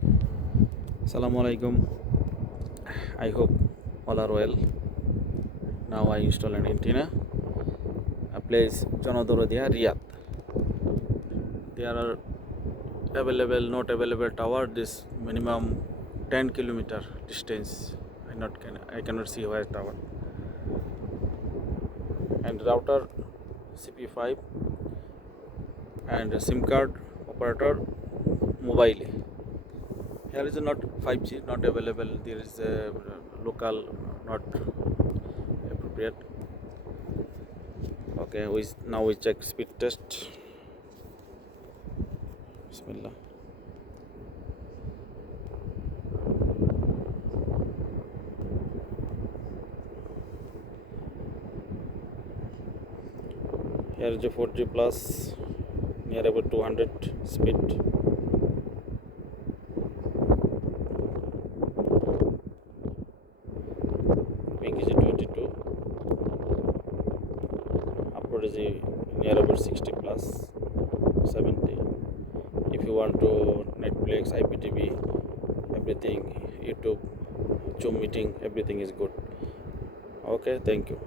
Assalamu alaikum. I hope all are well. Now I install an antenna. A place Janodorodia, Riyadh. There are not available tower. This minimum 10 kilometer distance. I cannot see where tower. And router CP5 and a SIM card operator Mobily. Here is not 5G not available. There is a local not appropriate. Okay, now we check speed test. Bismillah. Here is a 4G plus near about 200 speed. Ping is 22. Upload is near about 60 plus 70. If you want to Netflix, IPTV, everything, YouTube, Zoom meeting, everything is good. Okay, thank you.